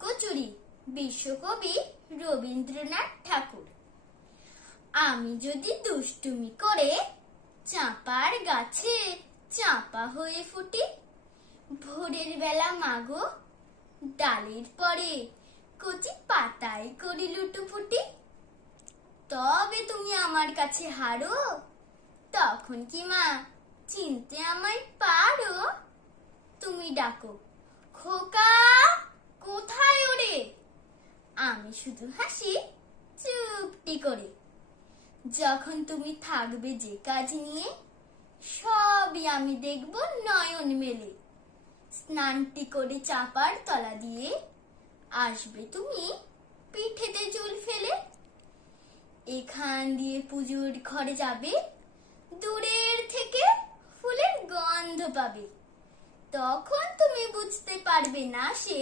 লুকোচুরি, বিশ্বকবি রবীন্দ্রনাথ ঠাকুর। আমি যদি দুষ্টুমি করে চাঁপার গাছে চাঁপা হয়ে ফুটি, ভোরের বেলা মাগো ডালের পরে কচি পাতায় করি লুটোপুটি, তবে তুমি আমার কাছে হারো, তখন কি মা চিনতে আমায় পারো? তুমি ডাকো, খোকা কোথায় ওরে? আমি শুধু হাসি চুপটি করে। যখন তুমি থাকবে যে কাজ নিয়ে, সবই আমি দেখব নয়ন মেলে। স্নানটি করে চাপার তলা দিয়ে আসবে তুমি পিঠেতে চুল ফেলে। এখান দিয়ে পুজোর ঘরে যাবে, দূরের থেকে ফুলের গন্ধ পাবে। তখন তুমি বুঝতে পারবে না সে